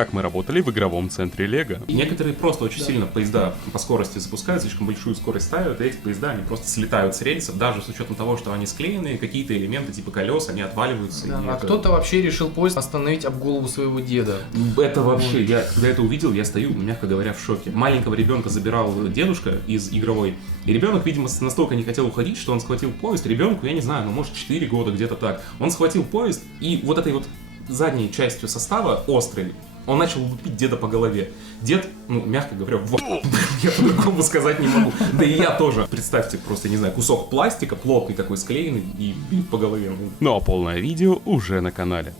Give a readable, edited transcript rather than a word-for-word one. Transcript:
как мы работали в игровом центре Лего. И некоторые просто очень сильно поезда по скорости запускают, слишком большую скорость ставят, и эти поезда, они просто слетают с рельсов, даже с учетом того, что они склеенные, какие-то элементы типа колес, они отваливаются. Да, и а это... кто-то вообще решил поезд остановить об голову своего деда. Это вообще, когда это увидел, я стою, мягко говоря, в шоке. Маленького ребенка забирал дедушка из игровой, и ребенок, видимо, настолько не хотел уходить, что он схватил поезд. Ребенку, я не знаю, ну может 4 года, где-то так. Он схватил поезд, и вот этой вот задней частью состава, острой, он начал лупить деда по голове. Дед, ну, мягко говоря, я по-другому сказать не могу. Да и я тоже. Представьте, просто, не знаю, кусок пластика, плотный такой, склеенный, и бьют по голове. Ну а полное видео уже на канале.